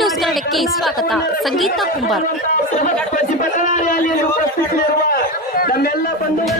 News ಕನ್ನಡಕ್ಕೆ ಸ್ವಾಗತ. ಸಂಗೀತ ಕುಂಬಾರ್. ನಮ್ಮೆಲ್ಲ ಬಂಧುಗಳೇ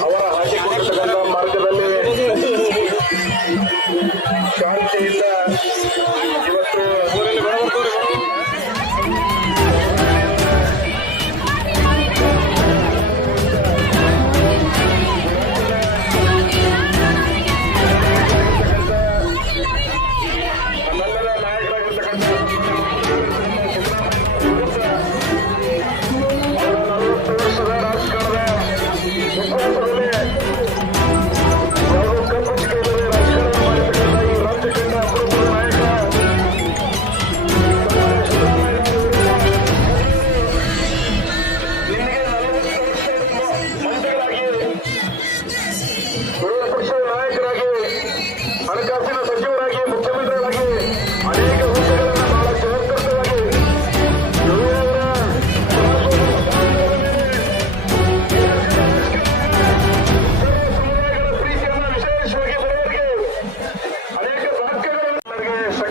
ಅವರ ಹಾಕಿಕೊಟ್ಟಿರ್ತಕ್ಕಂಥ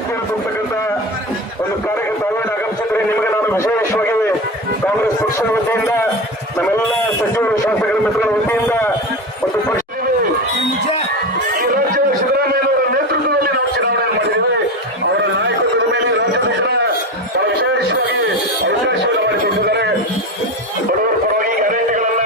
ಶಕ್ತಿಯನ್ನು ಒಂದು ಕಾರ್ಯಕ್ಕೆ ತಾವೇನು ಆಗಮಿಸಿದ್ರೆ ನಿಮಗೆ ನಾನು ವಿಶೇಷವಾಗಿ ಕಾಂಗ್ರೆಸ್ ಪಕ್ಷದ ವತಿಯಿಂದ, ನಮ್ಮೆಲ್ಲ ಸಚಿವರು, ಶಾಸಕರ ಮಿತ್ರರ ವತಿಯಿಂದ ಮತ್ತು ಪಕ್ಷ ಈ ರಾಜ್ಯದ ಸಿದ್ದರಾಮಯ್ಯನವರ ನೇತೃತ್ವದಲ್ಲಿ ನಾವು ಚುನಾವಣೆ ಮಾಡಿದ್ದೇವೆ. ಅವರ ನಾಯಕತ್ವದ ಮೇಲೆ ರಾಜ್ಯಾಧ್ಯಕ್ಷರ ಬಹಳ ವಿಶೇಷವಾಗಿ ಅವಕಾಶವನ್ನು ಮಾಡಿಕೊಟ್ಟಿದ್ದಾರೆ. ಬಡವರ ಪರವಾಗಿ ಗ್ಯಾರಂಟಿಗಳನ್ನ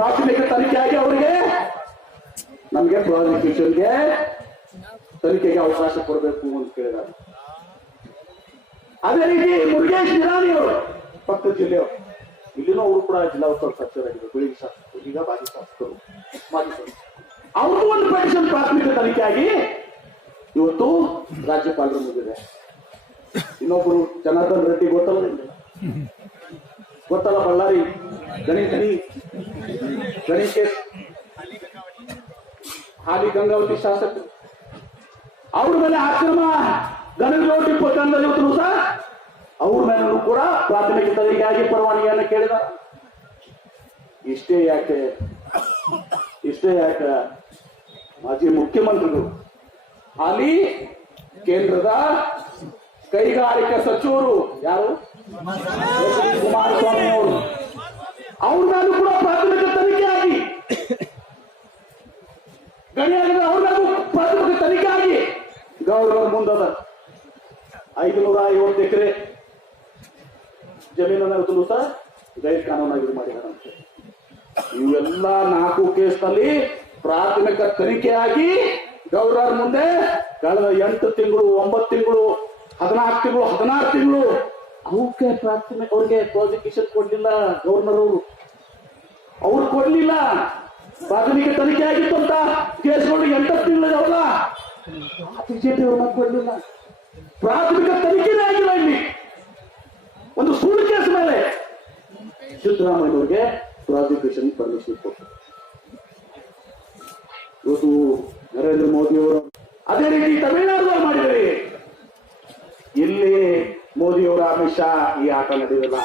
ಪ್ರಾಥಮಿಕ ತನಿಖೆಯಾಗಿ ಅವರಿಗೆ? ನಮಗೆ ಪ್ರಾಸಿಕ್ಯೂಷನ್ಗೆ ತನಿಖೆಗೆ ಅವಕಾಶ ಕೊಡಬೇಕು ಅಂತ ಕೇಳಿದ್ದಾರೆ ಅದೇ ರೀತಿ ಮುರುಗೇಶ್ ನಿರಾಣಿ ಅವರು, ಪಕ್ಕದ ಜಿಲ್ಲೆಯವರು. ಇಲ್ಲಿನೂ ಅವರು ಕೂಡ ಜಿಲ್ಲಾ ಉಸ್ತುವಾರಿ ಸಚಿವರಾಗಿದ್ದರು. ಬೆಳಿಗ್ಗೆ ಶಾಸಕರು ಈಗ ಮಾಜಿ ಶಾಸಕರು, ಮಾಜಿ ಅವ್ರಿಗೂ ಒಂದು ಪೆಟಿಷನ್ ಪ್ರಾಥಮಿಕ ತನಿಖೆಯಾಗಿ ಇವತ್ತು ರಾಜ್ಯಪಾಲರ ಮುಂದಿದೆ. ಇನ್ನೊಬ್ಬರು ಜನಾರ್ದನ್ ರೆಡ್ಡಿ, ಗೊತ್ತಲ್ಲ? ಗೊತ್ತಲ್ಲ ಬಳ್ಳಾರಿ ಗಣಿ ಗಣಿ ಗಣಿ ಕೇಸ್ ಹಾಲಿ ಗಂಗಾವತಿ ಶಾಸಕ. ಅವ್ರ ಮೇಲೆ ಆಕ್ರಮ ಪ್ರಕರಣದಲ್ಲಿ ಇವತ್ತು ಸಹ ಅವ್ರ ಮೇಲೂ ಕೂಡ ಪ್ರಾಥಮಿಕ ತನಿಖೆಯಾಗಿ ಪರವಾನಗಿಯನ್ನು ಕೇಳಿದ. ಇಷ್ಟೇ ಯಾಕೆ? ಇಷ್ಟೇ ಯಾಕೆ? ಮಾಜಿ ಮುಖ್ಯಮಂತ್ರಿಗಳು ಹಾಲಿ ಕೇಂದ್ರದ ಕೈಗಾರಿಕಾ ಸಚಿವರು ಯಾರು? ಕುಮಾರಸ್ವಾಮಿ ಅವರು ಅವ್ರ ಮೇಲೂ ಕೂಡ ಪ್ರಾಥಮಿಕ ತನಿಖೆಯಾಗಿ ಗಣಿಯಾಗಿದ್ರೆ ಅವ್ರ ಮೇಲೂ ಪ್ರಾಥಮಿಕ ಆಗಿ. ಗೌರವ ಮುಂದದ ಐದುನೂರ ಐವತ್ತು ಎಕರೆ ಜಮೀನನ್ನ ಇವತ್ತು ಸಹ ಗೈರ್ ಕಾನೂನಾಗಿ ಮಾಡಿದಾರಂತೆ ಇವೆಲ್ಲ ನಾಲ್ಕು ಕೇಸ್ನಲ್ಲಿ ಪ್ರಾಥಮಿಕ ತನಿಖೆಯಾಗಿ ಗೌರವರ ಮುಂದೆ ಕಳೆದ ಎಂಟು ತಿಂಗಳು, ಒಂಬತ್ತು ತಿಂಗಳು, ಹದಿನಾಲ್ಕು ತಿಂಗಳು, ಹದಿನಾರು ತಿಂಗಳು ಅವಕ್ಕೆ ಪ್ರಾರ್ಥನೆ ಅವ್ರಿಗೆ ಪ್ರಾಸಿಕ್ಯೂಷನ್ ಕೊಡ್ಲಿಲ್ಲ ಗವರ್ನರ್ ಅವರು. ಅವ್ರು ಕೊಡ್ಲಿಲ್ಲ. ಪ್ರಾಥಮಿಕ ತನಿಖೆ ಆಗಿತ್ತು ಅಂತ ಕೇಸ್ಗಳು ಎಂಟತ್ತು ತಿಂಗಳಿದಾವಲ್ಲ ಬಿಜೆಪಿ ಅವ್ರನ್ನ ಕೊಡ್ಲಿಲ್ಲ. ಪ್ರಾಥಮಿಕ ತನಿಖೆನೇ ಆಗಿಲ್ಲ ಇಲ್ಲಿ. ಒಂದು ಸುಳ್ಳು ಕೇಸ್ ಮೇಲೆ. ಸಿದ್ದರಾಮಯ್ಯ ಅವ್ರಿಗೆ ಪ್ರಾಸಿಕ್ಯೂಷನ್ ಪರ್ಮಿಷನ್ ಕೊಟ್ಟರು. ಇವತ್ತು ನರೇಂದ್ರ ಮೋದಿ ಅವರು ಅದೇ ರೀತಿ ತಮಿಳುನಾಡು ಮಾಡಿದರೆ ಇಲ್ಲಿ ಶಾ ಈ ಆಟ ನಡೆಯಲ್ಲ.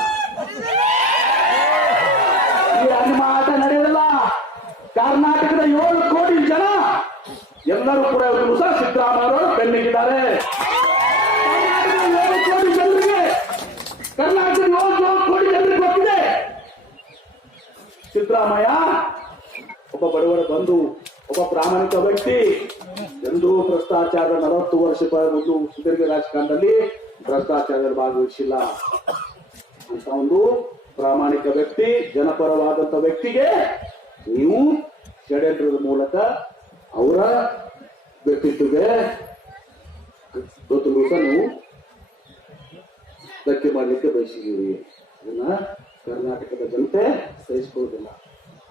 ಈ ಅನಿಮ ಆಟ ನಡೆಯಲ್ಲ. ಕರ್ನಾಟಕದ ಏಳು ಕೋಟಿ ಜನ ಎಲ್ಲರೂ ಕೂಡ ಇವತ್ತು ಸಹ ಸಿದ್ದರಾಮಯ್ಯವರು ಬೆನ್ನಿಗಿದ್ದಾರೆ. ಕರ್ನಾಟಕದ ಏಳು ಕೋಟಿ ಜನರಿಗೆ ಗೊತ್ತಿದೆ. ಸಿದ್ದರಾಮಯ್ಯ ಒಬ್ಬ ಬಡವರ ಬಂಧು, ಒಬ್ಬ ಪ್ರಾಮಾಣಿಕ ವ್ಯಕ್ತಿ. ಎಂದೂ ಭ್ರಷ್ಟಾಚಾರದ ನಲವತ್ತು ವರ್ಷ ಸುದೀರ್ಘ ರಾಜಕಾರಣದಲ್ಲಿ ಭ್ರಷ್ಟಾಚಾರದಲ್ಲಿ ಭಾಗವಹಿಸಿಲ್ಲ ಅಂತ ಒಂದು ಪ್ರಾಮಾಣಿಕ ವ್ಯಕ್ತಿ, ಜನಪರವಾದಂತ ವ್ಯಕ್ತಿಗೆ ನೀವು ಷಡ್ಯಂತ್ರದ ಮೂಲಕ ಅವರ ವ್ಯಕ್ತಿತ್ವಗೆ ಗೊತ್ತು ದಿವಸ ನೀವು ಧಕ್ಕೆ ಮಾಡಲಿಕ್ಕೆ ಬಯಸಿದ್ದೀರಿ. ಅದನ್ನ ಕರ್ನಾಟಕದ ಜನತೆ ಸಹಿಸಿಕೊಳ್ಳುವುದಿಲ್ಲ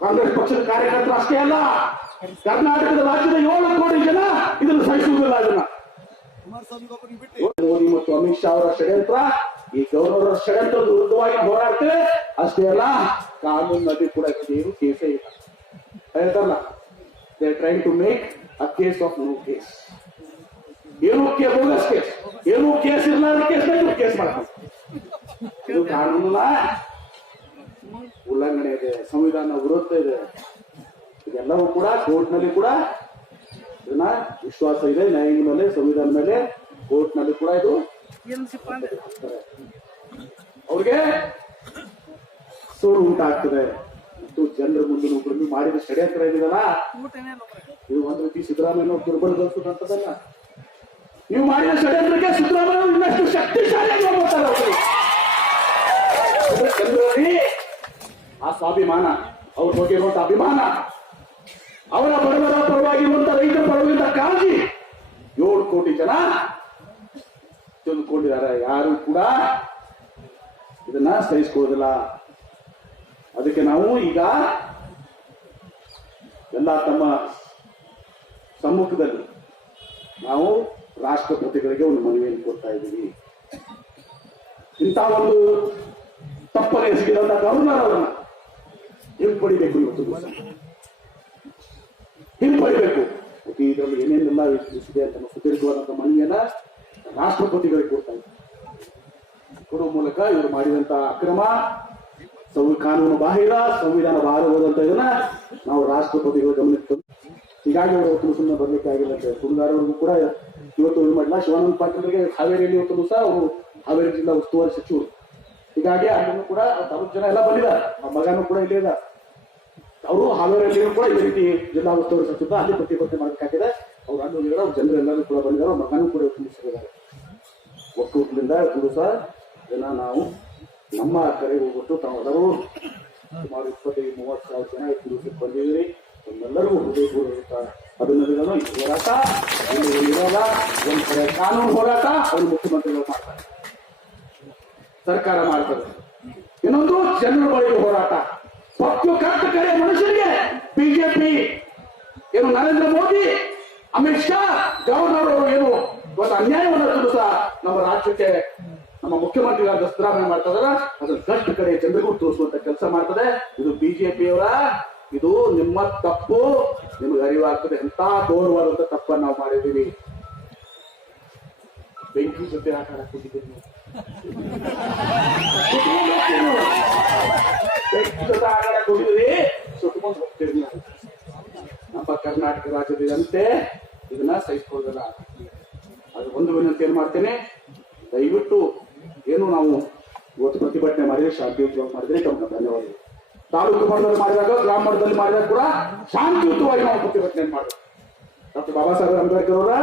ಕಾಂಗ್ರೆಸ್ ಪಕ್ಷದ ಕಾರ್ಯಕರ್ತರು ಅಷ್ಟೇ ಅಲ್ಲ. ಕರ್ನಾಟಕದ ರಾಜ್ಯದ ಏಳು ಕೋಟಿ ಜನ ಇದನ್ನು ಸಹಿಸುವುದಿಲ್ಲ ಅದನ್ನ. ಮೋದಿ ಮತ್ತು ಅಮಿತ್ ಶಾ ಅವರ ಷಡ್ಯಂತ್ರ, ಈ ಗೌರವರ ಷಡ್ಯಂತ್ರ ವಿರುದ್ಧವಾಗಿ ಹೋರಾಡ್ತೇವೆ ಅಷ್ಟೇ ಅಲ್ಲ ಕಾನೂನಿನಲ್ಲಿ ಕೂಡ ಏನು ಕೇಸೇ ಇಲ್ಲ. ಹೇಳ್ತಾರಲ್ಲ they trying to make a case of no case ಏನು ಕೇಸ್ ಬೋಗಸ್ ಕೇಸ್ ಏನು ಕೇಸ್ ಇರ್ಲಾರ ಕೇಸ್ ಕೇಸ್ ಮಾಡ್ತಾರೆ ಇದು ಕಾನೂನಲ್ಲ ಉಲ್ಲಂಘನೆ ಇದೆ, ಸಂವಿಧಾನ ವಿರುದ್ಧ ಇದೆ. ಇದೆಲ್ಲವೂ ಕೂಡ ಕೋರ್ಟ್ನಲ್ಲಿ ಕೂಡ ಇದನ್ನ ವಿಶ್ವಾಸ ಇದೆ ನ್ಯಾಯಾಂಗ ಮೇಲೆ ಸಂವಿಧಾನ ಮೇಲೆ ಕೋರ್ಟ್ನಲ್ಲಿ ಕೂಡ ಇದು ಅವ್ರಿಗೆ ಸೋಲು ಆಗ್ತದೆ ಮತ್ತು ಜನರ ಮುಂದೆ ಒಬ್ಬರು ಮಾಡಿದ ಷಡ್ಯಂತ್ರ ಏನಿದಲ್ಲ ಇದು ಒಂದು ರೀತಿ ಸಿದ್ದರಾಮಯ್ಯ ದುರ್ಬಲಗೊಳಿಸುವಂತದಲ್ಲ ನೀವು ಮಾಡಿದ ಷಡ್ಯಂತ್ರಕ್ಕೆ ಸಿದ್ದರಾಮಯ್ಯ ಇನ್ನಷ್ಟು ಶಕ್ತಿಶಾಲಿಯಾಗಿ ಹೋಗ್ತಾರೆ ಅವರು. ಜನರಲ್ಲಿ ಆ ಸ್ವಾಭಿಮಾನ ಅವ್ರ ಬಗ್ಗೆ ಇರುವಂತ ಅಭಿಮಾನ. ಅವರ ಬಡವರ ಪರವಾಗಿ ಇರುವಂತ ರೈತರ ಪರವಾಗಿರುವಂತ ಕಾಳಜಿ. ಏಳು ಕೋಟಿ ಜನ. ತಿಳಿದುಕೊಂಡಿದ್ದಾರೆ ಯಾರು ಕೂಡ ಇದನ್ನ ಸಹಿಸಿಕೊಳ್ಳೋದಿಲ್ಲ. ಅದಕ್ಕೆ ನಾವು ಈಗ ಎಲ್ಲ ತಮ್ಮ ಸಮ್ಮುಖದಲ್ಲಿ ನಾವು ರಾಷ್ಟ್ರಪತಿಗಳಿಗೆ ಒಂದು ಮನವಿಯನ್ನು ಕೊಡ್ತಾ ಇದ್ದೀವಿ. ಇಂಥ ಒಂದು ತಪ್ಪನೆ ಎಸಗಿದಂತ ಅವರನ್ನ ಹಿಂಪಡಿಬೇಕು ಇವತ್ತು ಹಿಂಪಡಿಬೇಕು ಇದರಲ್ಲಿ ಏನೇನೆಲ್ಲ ಇದೆ ಅಂತ ನಾವು ಮನೆಯನ್ನ ರಾಷ್ಟ್ರಪತಿಗಳಿಗೆ ಕೊಡ್ತಾ ಇದ್ದಾರೆ ಕೊಡುವ ಮೂಲಕ ಇವರು ಮಾಡಿದಂತ ಅಕ್ರಮ ಕಾನೂನು ಬಾಹಿರ ಸಂವಿಧಾನ ಬಾಹಿರವಾದಂತ ಇದನ್ನ ನಾವು ರಾಷ್ಟ್ರಪತಿಗಳ ಗಮನಕ್ಕೆ ತಂದು ಹೀಗಾಗಿ ಅವರು ಇವತ್ತು ಸುಮ್ಮನೆ ಬರ್ಲಿಕ್ಕೆ ಆಗಿಲ್ಲ ಅಂತ ಕೂಡ ಇವತ್ತು ಇದು ಮಾಡಿಲ್ಲ ಶಿವಾನಂದ ಪಾಟೀಲ್ರಿಗೆ ಹಾವೇರಿಯಲ್ಲಿ ಇವತ್ತು ಸಹ ಅವರು ಹಾವೇರಿ ಜಿಲ್ಲಾ ಉಸ್ತುವಾರಿ ಸಚಿವರು. ಹೀಗಾಗಿ ಅಲ್ಲಿನೂ ಕೂಡ ತಮ್ಮ ಜನ ಎಲ್ಲ ಬಂದಿದ್ದಾರೆ. ಆ ಮಗನೂ ಕೂಡ ಇಲ್ಲೇ ಅವರು ಹಾವೇರಿಯಲ್ಲಿಯೂ ಕೂಡ ಈ ರೀತಿ ಜಿಲ್ಲಾ ಉಸ್ತುವಾರಿ ಸಚಿವ ಅಲ್ಲಿ ಪ್ರತಿಭಟನೆ ಮಾಡಬೇಕಾಗಿದೆ. ಅವ್ರು ಅನ್ನು ಅವ್ರ ಜನರೆಲ್ಲರೂ ಕೂಡ ಬಂದಿದ್ದಾರೆ. ಅವ್ರ ಮಗನೂ ಕೂಡ ತಿಳಿಸಿದ್ದಾರೆ ಒಕ್ಕೂಟದಿಂದ ದಿವಸ ಜನ ನಾವು ನಮ್ಮ ಕರೆಗೆ ಹೋಗ್ಬಿಟ್ಟು ತಾವೆಲ್ಲರೂ ಸುಮಾರು ಇಪ್ಪತ್ತೈದು, ಮೂವತ್ತು ಸಾವಿರ ಜನ ಈ ದಿವಸಕ್ಕೆ ಬಂದಿದ್ದೀರಿ. ನಮ್ಮೆಲ್ಲರಿಗೂ ಹೃದಯಪೂರ್ವಕ ಅಭಿನಂದನೆಗಳು ಈ ಹೋರಾಟ ಒಂದು ವಿರೋಧ, ಒಂದು ಕಡೆ ಕಾನೂನು ಹೋರಾಟ ಅವರು ಮುಖ್ಯಮಂತ್ರಿಗಳು ಮಾಡ್ತಾರೆ. ಸರ್ಕಾರ ಮಾಡ್ತಾರೆ. ಇನ್ನೊಂದು ಜನರ ಬಳಿಗೆ ಹೋರಾಟ. ಪತ್ತು ಕಟ್ಟ ಕಡೆ ಮನುಷ್ಯರಿಗೆ ಬಿಜೆಪಿ ಏನು ನರೇಂದ್ರ ಮೋದಿ, ಅಮಿತ್ ಶಾ, ಗವರ್ನರ್ ಅವರು ಏನು ಇವತ್ತು ಅನ್ಯಾಯವನ್ನು ತಿಳಿಸ ನಮ್ಮ ರಾಜ್ಯಕ್ಕೆ ನಮ್ಮ ಮುಖ್ಯಮಂತ್ರಿಗಳಾದ ಸಿದ್ದರಾಮಯ್ಯ ಮಾಡ್ತದಲ್ಲ ಅದನ್ನ ಕಷ್ಟ ಕಡೆ ಜನರಿಗೂ ತೋರಿಸುವಂತ ಕೆಲಸ ಮಾಡ್ತದೆ. ಇದು ಬಿಜೆಪಿಯವರ ಇದು ನಿಮ್ಮ ತಪ್ಪು, ನಿಮಗೆ ಅರಿವಾಗ್ತದೆ. ಎಂತ ಘೋರವಾದಂತ ತಪ್ಪನ್ನು ನಾವು ಮಾಡಿದ್ದೀವಿ. ಬೆಂಕಿ ಜೊತೆ ಆಟ ಆಡಕ್ ನಮ್ಮ ಕರ್ನಾಟಕ ರಾಜ್ಯದಂತೆ ಇದನ್ನ ಸಹಿಸ್ಕೊಳ್ಳಲ್ಲ ಅದು ಒಂದು ವಿನಂತಿ ಏನ್ ಮಾಡ್ತೇನೆ, ದಯವಿಟ್ಟು ಏನು ನಾವು ಇವತ್ತು ಪ್ರತಿಭಟನೆ ಮಾಡಿದ್ರೆ, ಶಾಂತಿಯುತವಾಗಿ ಮಾಡಿದ್ರೆ ತಮ್ಮ ಧನ್ಯವಾದಗಳು. ತಾಲೂಕು ಮಟ್ಟದಲ್ಲಿ ಮಾಡಿದಾಗ, ಗ್ರಾಮ ಮಟ್ಟದಲ್ಲಿ ಮಾಡಿದಾಗ ಕೂಡ ಶಾಂತಿಯುತವಾಗಿ ನಾವು ಪ್ರತಿಭಟನೆ ಮಾಡಬೇಕು. ಡಾಕ್ಟರ್ ಬಾಬಾ ಸಾಹೇಬ್ ಅಂಬೇಡ್ಕರ್ ಅವರ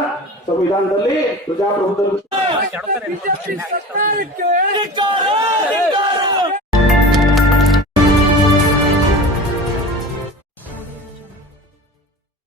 ಸಂವಿಧಾನದಲ್ಲಿ ಪ್ರಜಾಪ್ರಭುತ್ವದಲ್ಲಿ ಸರ್ಕಾರಕ್ಕೆ ಧಿಕ್ಕಾರ! ಧಿಕ್ಕಾರ!